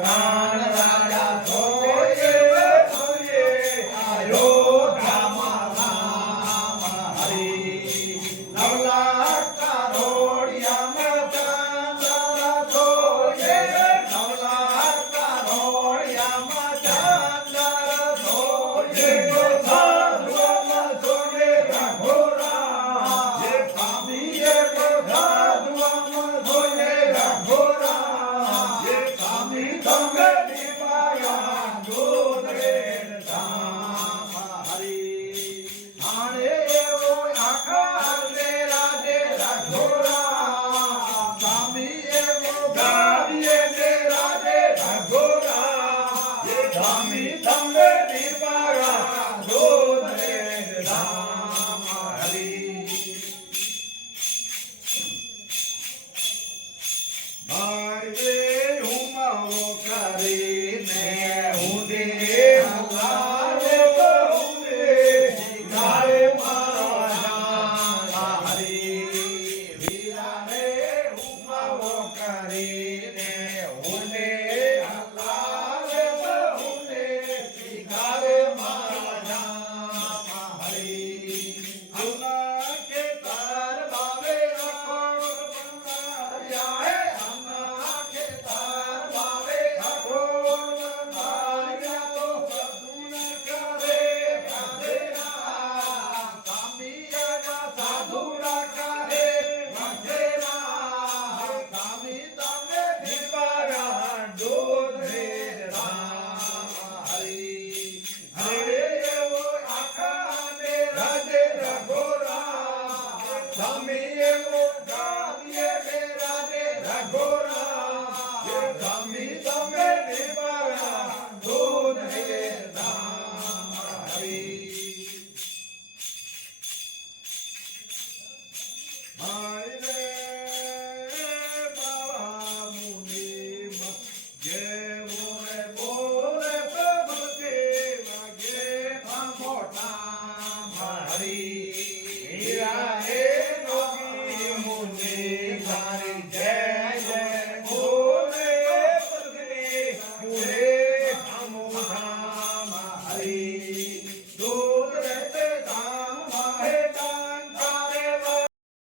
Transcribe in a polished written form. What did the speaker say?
પ્રાણ રાજા જોઈએ જોઈએ આયો રામ રામ હરી નવલા કરોડિયામાં ચાંદા જોઈએ નવલા કરોડિયામાં ચાંદા જોઈએ સાધુમાં જોઈએ રઘોરા જે કામીએ સાધુમાં જોઈએ રઘોરા જે કામી તમે દીવાયા દોરે ધામ હરી આણે એવો આખા રે રાધે રઘોરા કામી એવો ગાવીએ રે રાધે રઘોરા જે કામી તમે દીવાયા દોરે ધામ હરી ભાઈ હુમાવો કરીને હુંડે હલાવે તો હુંડે ગાય મારા હરી વીરા રે હુમાવો કરીને હુંડે હલાવે તો હુંડે ગાય મારા હરી અલ્લાહ કે તાર બાવે અકોડ બંગાયા હે અલ્લાહ કે તાર બાવે અકોડ બંગાયા તો સદુન કરે ભજેરા કામિયા સાધુડા કરે ભજેરા કામી તમે દીવારા ડોરે રામ હરી હરે એવો આખા ને રાધે રઘોરા તમે એવો ગાવીએ રે રાધે રઘોરા જે કામી તમે દીવારા ડોરે રામ હરી ભાઈ રે બાવા મુનિ જેવો રે બોલે પ્રભુતે વાગે મોટા હરી હીરા હે યોગી મુનિ તારી જય